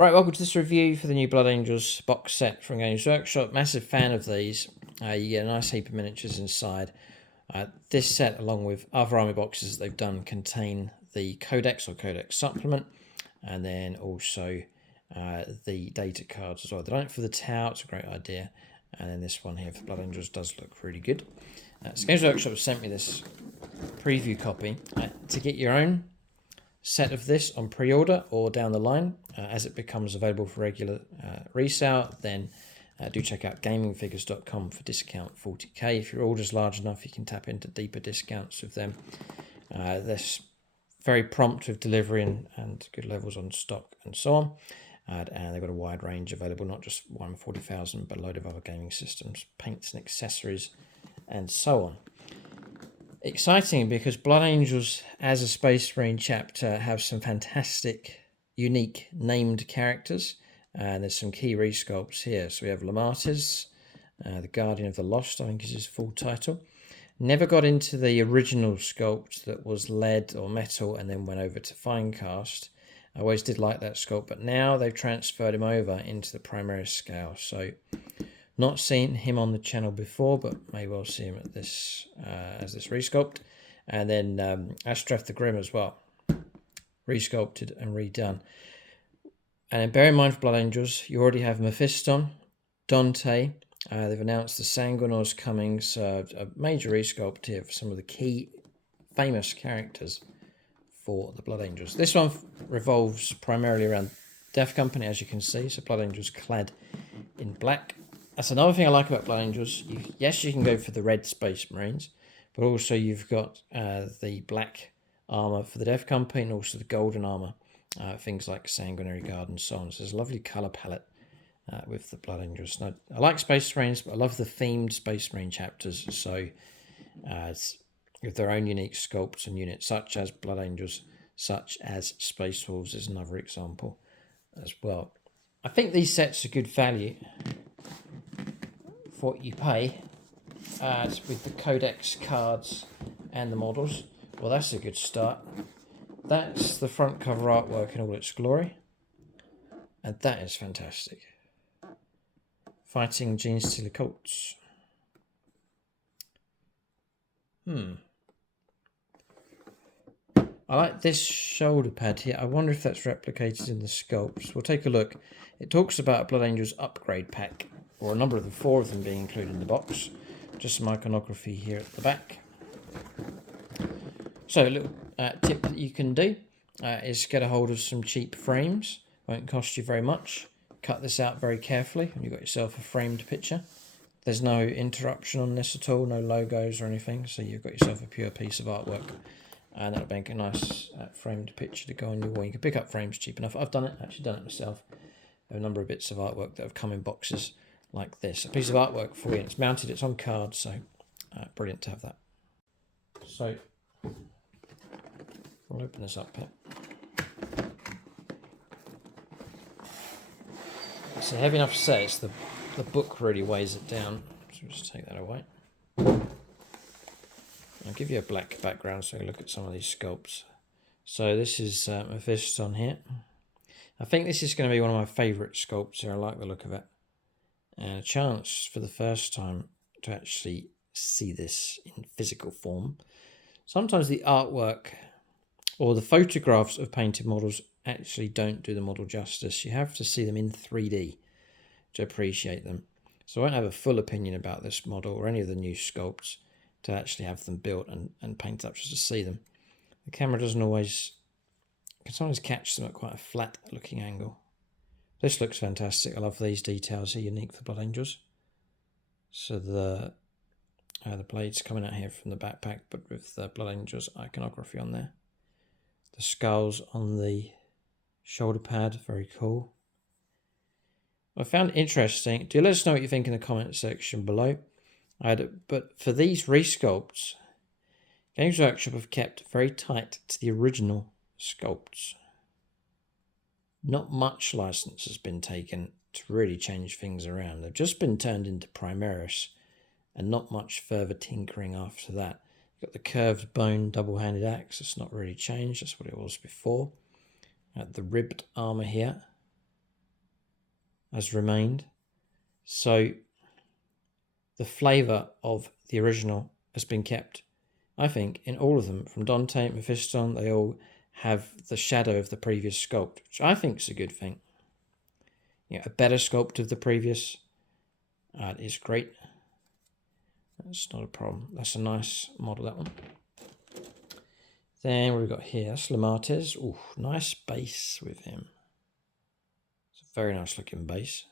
Right, welcome to this review for the new Blood Angels box set from Games Workshop. Massive fan of these. You get a nice heap of miniatures inside. This set, along with other army boxes they've done, contain the Codex or Codex supplement, and then also the data cards as well. They've done it for the Tower, it's a great idea. And then this one here for Blood Angels does look really good. So Games Workshop sent me this preview copy. To get your own set of this on pre-order or down the line as it becomes available for regular resale, then do check out gamingfigures.com for discount 40k. If your order's large enough, you can tap into deeper discounts with them. They're very prompt with delivery and good levels on stock and so on. And they've got a wide range available, not just Warhammer 40,000, but a load of other gaming systems, paints and accessories, and so on. Exciting because Blood Angels as a Space Marine chapter have some fantastic, unique named characters. And there's some key resculpts here. So we have Lamartis, the Guardian of the Lost, I think is his full title. Never got into the original sculpt that was lead or metal and then went over to fine cast. I always did like that sculpt, but now they've transferred him over into the Primaris scale. So not seen him on the channel before, but may well see him at this as this resculpt. And then Astrath the Grim as well, resculpted and redone. And then bear in mind for Blood Angels, you already have Mephiston, Dante. They've announced the Sanguinors coming, so a major resculpt here for some of the key famous characters for the Blood Angels. This one revolves primarily around Death Company, as you can see. So Blood Angels clad in black. That's another thing I like about Blood Angels. Yes, you can go for the red Space Marines, but also you've got the black armour for the Death Company and also the golden armour, things like Sanguinary Guard and so on. So there's a lovely colour palette with the Blood Angels. Now, I like Space Marines, but I love the themed Space Marine chapters. So with their own unique sculpts and units, such as Blood Angels, such as Space Wolves is another example as well. I think these sets are good value for what you pay with the Codex cards and the models. Well, that's a good start. That's the front cover artwork in all its glory, and that is fantastic. Fighting Gene Stealer Colts. I like this shoulder pad here. I wonder if that's replicated in the sculpts. We'll take a look. It talks about a Blood Angels upgrade pack, or a number of them, 4 of them being included in the box. Just some iconography here at the back. So a little tip that you can do is get a hold of some cheap frames. Won't cost you very much. Cut this out very carefully and you've got yourself a framed picture. There's no interruption on this at all, no logos or anything, so you've got yourself a pure piece of artwork. And that'll make a nice framed picture to go on your wall. You can pick up frames cheap enough. I've done it, actually done it myself. There are a number of bits of artwork that have come in boxes like this. A piece of artwork for you, and it's mounted, it's on cards, so brilliant to have that. So we'll open this up here. It's a heavy enough set, it's the book really weighs it down. So we'll just take that away. I'll give you a black background so you look at some of these sculpts. So this is Mephiston here. I think this is going to be one of my favourite sculpts here. I like the look of it. And a chance for the first time to actually see this in physical form. Sometimes the artwork or the photographs of painted models actually don't do the model justice. You have to see them in 3D to appreciate them. So I won't have a full opinion about this model or any of the new sculpts to actually have them built and painted up just to see them. The camera doesn't always, can sometimes catch them at quite a flat looking angle. This looks fantastic. I love these details here, unique for Blood Angels. So the blades coming out here from the backpack, but with the Blood Angels iconography on there. The skulls on the shoulder pad, very cool. I found it interesting. Do let us know what you think in the comment section below. But for these resculpts, Games Workshop have kept very tight to the original sculpts. Not much license has been taken to really change things around. They've just been turned into Primaris and not much further tinkering after that. You've got the curved bone double-handed axe. It's not really changed. That's what it was before. The ribbed armour here. has remained. So the flavour of the original has been kept. I think in all of them, from Dante and Mephiston, they all have the shadow of the previous sculpt, which I think is a good thing. A better sculpt of the previous is great. That's not a problem. That's a nice model, that one. Then what have we got here? That's Lemates. Ooh, nice base with him. It's a very nice looking base.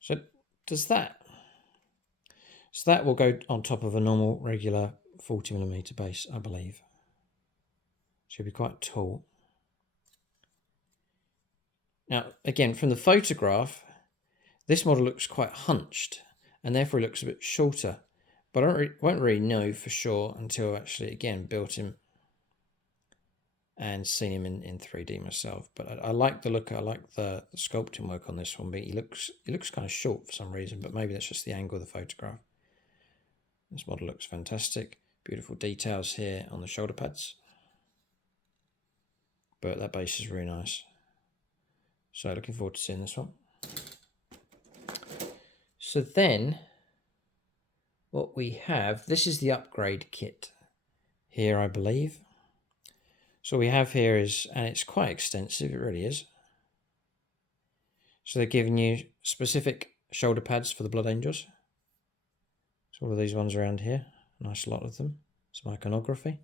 So does that. So that will go on top of a normal, regular 40mm base, I believe. Should be quite tall. Now, again, from the photograph, this model looks quite hunched, and therefore looks a bit shorter. But I won't really know for sure until actually, again, built him and seen him in 3D myself. But I like the look. I like the sculpting work on this one. But he looks kind of short for some reason. But maybe that's just the angle of the photograph. This model looks fantastic. Beautiful details here on the shoulder pads. But that base is really nice. So looking forward to seeing this one. So then, what we have, this is the upgrade kit here, I believe. So what we have here is, and it's quite extensive, it really is. So they're giving you specific shoulder pads for the Blood Angels. So all of these ones around here, nice lot of them. Some iconography.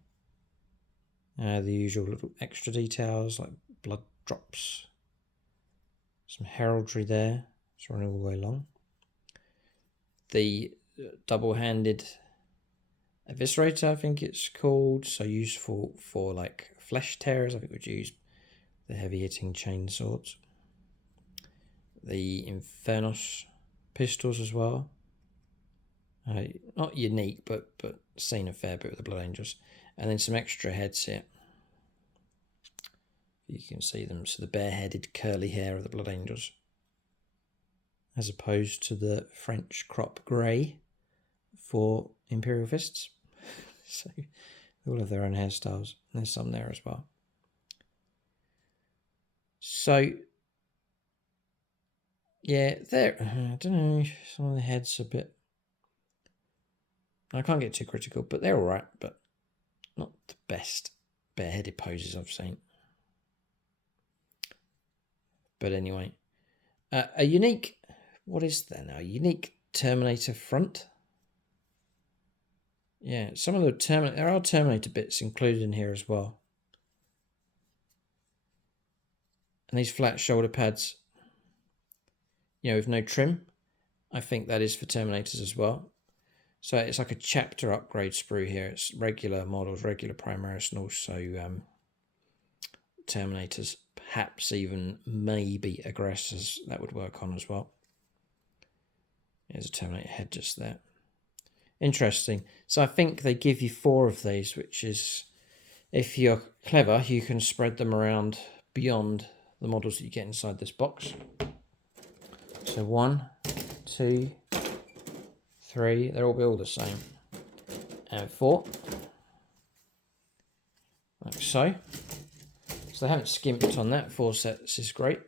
The usual little extra details like blood drops. Some heraldry there, it's running all the way along. The double-handed eviscerator, I think it's called, so useful for like flesh tearers. I think we'd use the heavy-hitting chainswords. The Infernos pistols as well. Not unique, but seen a fair bit with the Blood Angels. And then some extra heads here. You can see them. So the bare-headed curly hair of the Blood Angels, as opposed to the French crop grey for Imperial Fists. So they all have their own hairstyles. There's some there as well. So yeah, there. I don't know. Some of the heads a bit. I can't get too critical, but they're all right. But not the best bare-headed poses I've seen. But anyway, a unique. What is there now? A unique Terminator front. Yeah, some of the there are Terminator bits included in here as well. And these flat shoulder pads, with no trim. I think that is for Terminators as well. So it's like a chapter upgrade sprue here. It's regular models, regular Primaris, and also Terminators. Perhaps even maybe Aggressors that would work on as well. There's a Terminator head just there. Interesting. So I think they give you 4 of these, which is, if you're clever, you can spread them around beyond the models that you get inside this box. So 1, 2, 3, they'll be all the same. And 4. Like so. So they haven't skimped on that. 4 sets is great.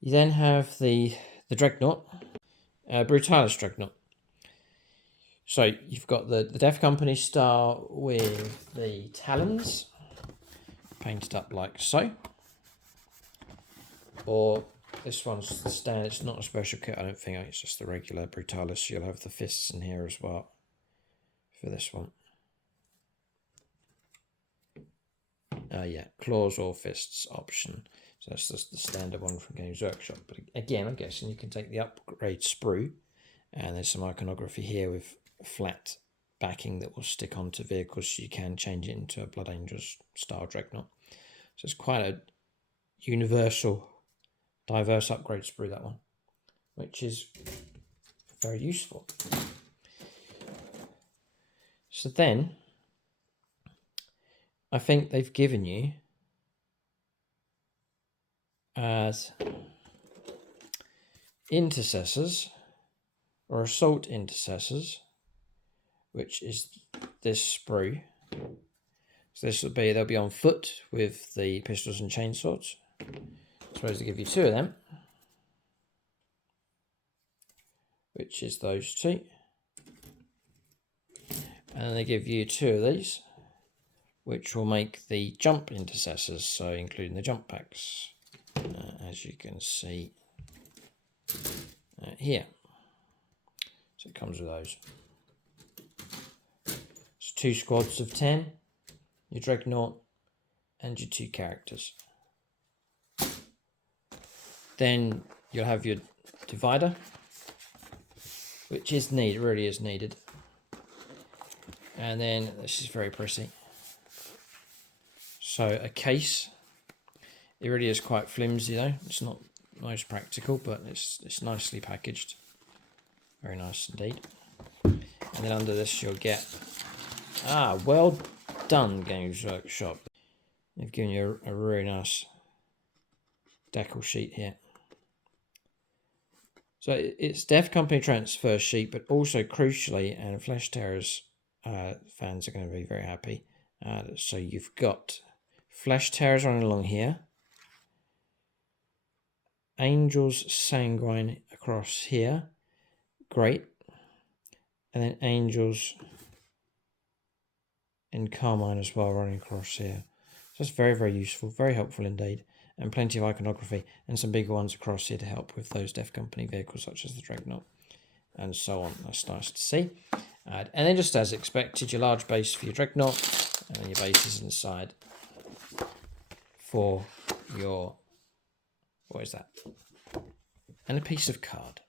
You then have the Dreadnought, Brutalis Dreadnought. So you've got the Death Company style with the talons painted up like so. Or this one's the standard. It's not a special kit, I don't think. It's just the regular Brutalis. You'll have the fists in here as well for this one. Yeah, claws or fists option. So that's just the standard one from Games Workshop. But again, I'm guessing you can take the upgrade sprue, and there's some iconography here with flat backing that will stick onto vehicles, so you can change it into a Blood Angels style Dreadnought. So it's quite a universal, diverse upgrade sprue, that one, which is very useful. So then, I think they've given you as intercessors or assault intercessors, which is this sprue. So this will be, they'll be on foot with the pistols and chainsaws. I'm supposed to give you 2 of them, which is those 2. And then they give you 2 of these, which will make the jump intercessors, so including the jump packs, as you can see here. So it comes with those. It's 2 squads of 10, your Dreadnought, and your 2 characters. Then you'll have your divider, which is needed, really is needed. And then this is very pretty. So a case. It really is quite flimsy though. It's not most practical, but it's nicely packaged. Very nice indeed. And then under this you'll get, well done, Games Workshop. They've given you a really nice decal sheet here. So it's Dev Company transfer sheet, but also crucially, and Flesh Terrors fans are going to be very happy. So you've got Flesh Terrors running along here, Angels Sanguine across here, great, and then Angels in Carmine as well running across here. So that's very, very useful, very helpful indeed, and plenty of iconography and some bigger ones across here to help with those Dev Company vehicles such as the Dreadnought and so on. That's nice to see. And then just as expected, your large base for your Dreadnought, and then your bases inside for your, what is that? And a piece of card,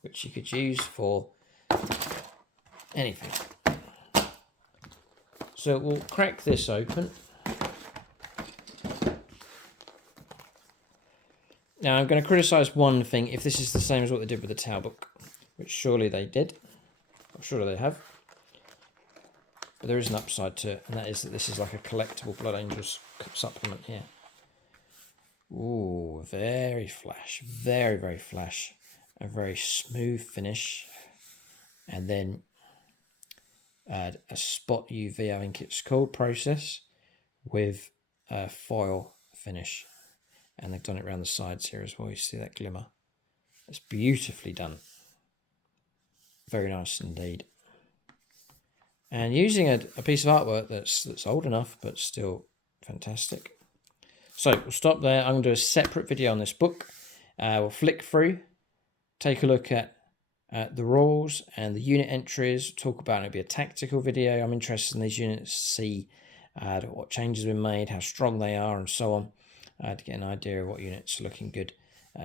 which you could use for anything. So we'll crack this open. Now I'm going to criticise one thing, if this is the same as what they did with the Tau book, which surely they did, or surely they have. But there is an upside to it, and that is that this is like a collectible Blood Angels supplement here. Ooh, very flash, very, very flash. A very smooth finish. And then add a spot UV, I think it's called, process with a foil finish. And they've done it around the sides here as well. You see that glimmer. It's beautifully done. Very nice indeed. And using a piece of artwork that's old enough, but still fantastic. So we'll stop there. I'm going to do a separate video on this book. We'll flick through, take a look at the rules and the unit entries, talk about it. It'll be a tactical video. I'm interested in these units, see what changes have been made, how strong they are, and so on, to get an idea of what units are looking good.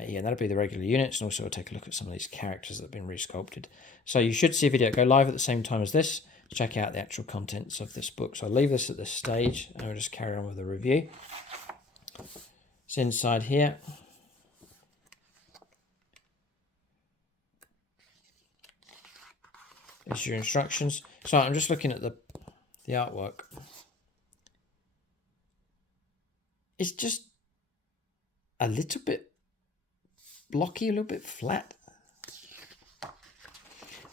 Yeah, that'll be the regular units, and also we'll take a look at some of these characters that have been resculpted. So you should see a video go live at the same time as this to check out the actual contents of this book. So I'll leave this at this stage, and we'll just carry on with the review. It's inside here. This is your instructions. So I'm just looking at the artwork. It's just a little bit blocky, a little bit flat.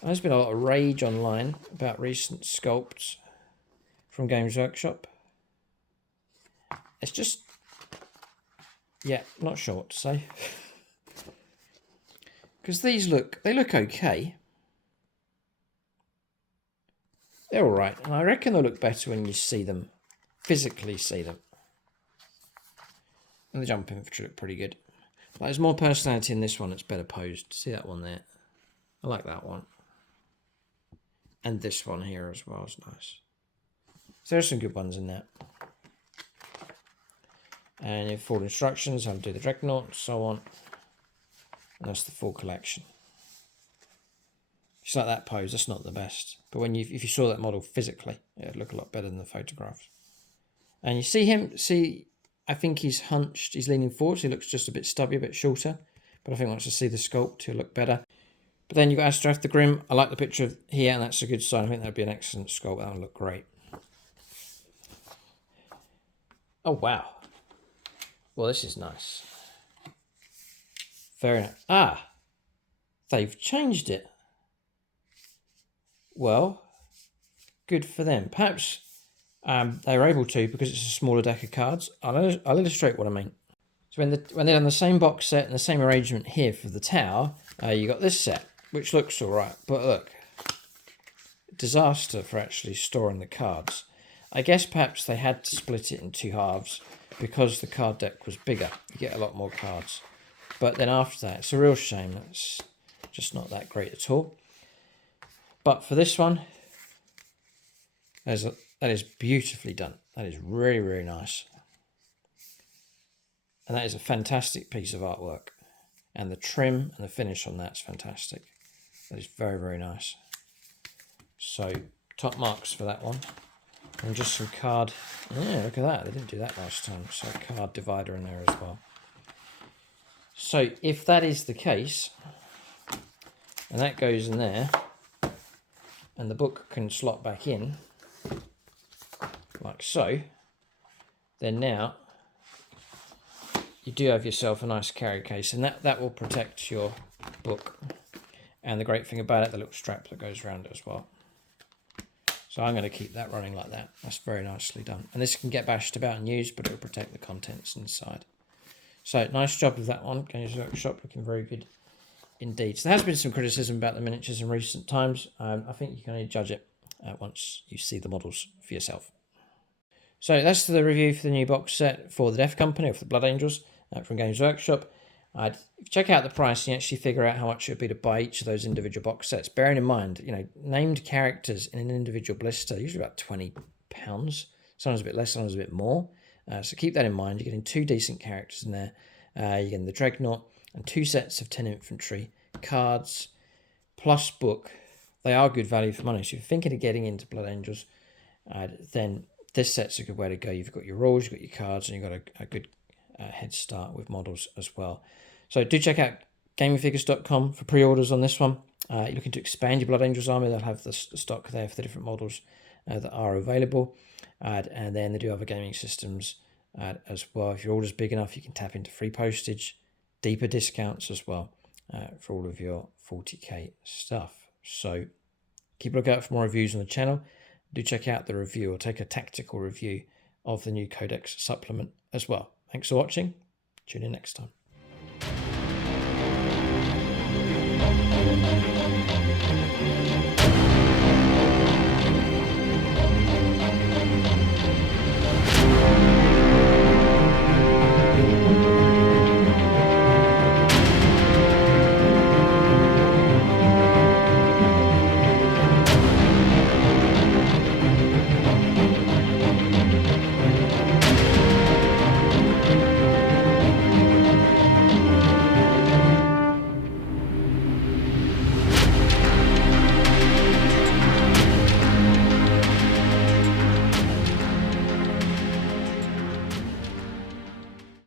There's been a lot of rage online about recent sculpts from Games Workshop. It's just, yeah, not sure what to say. Because these look okay. They're alright, and I reckon they'll look better when you see them, physically see them. And the jump infantry look pretty good. But there's more personality in this one, it's better posed. See that one there? I like that one. And this one here as well is nice. So there's some good ones in there. And you have full instructions, how to do the Dreadnought, and so on. And that's the full collection. Just like that pose, that's not the best. But when if you saw that model physically, it'd look a lot better than the photographs. And you see him, I think he's hunched, he's leaning forward, so he looks just a bit stubby, a bit shorter. But I think once you see the sculpt, he'll look better. But then you've got Astrath the Grim. I like the picture of here, and that's a good sign. I think that'd be an excellent sculpt. That'll look great. Oh, wow. Well, this is nice. Very nice. They've changed it. Well, good for them. Perhaps they were able to because it's a smaller deck of cards. I'll illustrate what I mean. So when they're on the same box set and the same arrangement here for the tower, you got this set, which looks all right. But look, disaster for actually storing the cards. I guess perhaps they had to split it in two halves because the card deck was bigger. You get a lot more cards. But then after that, it's a real shame. That's just not that great at all. But for this one, that is beautifully done. That is really, really nice. And that is a fantastic piece of artwork. And the trim and the finish on that's fantastic. That is very, very nice. So, top marks for that one. And just some card. Yeah, look at that. They didn't do that last time. So, a card divider in there as well. So, if that is the case, and that goes in there, and the book can slot back in, like so, then now you do have yourself a nice carry case, and that will protect your book. And the great thing about it, the little strap that goes around it as well. So I'm going to keep that running like that. That's very nicely done. And this can get bashed about and used, but it will protect the contents inside. So nice job with that one. Games Workshop looking very good indeed. So there has been some criticism about the miniatures in recent times. I think you can only judge it once you see the models for yourself. So that's the review for the new box set for the Death Company, or for the Blood Angels from Games Workshop. If you check out the price, you actually figure out how much it would be to buy each of those individual box sets. Bearing in mind, named characters in an individual blister, usually about £20. Sometimes a bit less, sometimes a bit more. So keep that in mind. You're getting 2 decent characters in there. You're getting the Dreadnought and 2 sets of 10 infantry, cards, plus book. They are good value for money. So if you're thinking of getting into Blood Angels, then this set's a good way to go. You've got your rules, you've got your cards, and you've got a good head start with models as well. So do check out gamingfigures.com for pre-orders on this one. You're looking to expand your Blood Angels army, they'll have the stock there for the different models that are available. And then they do other gaming systems as well. If your order's big enough, you can tap into free postage, deeper discounts as well for all of your 40k stuff. So keep a lookout for more reviews on the channel. Do check out the review, or take a tactical review of the new Codex supplement as well. Thanks for watching. Tune in next time.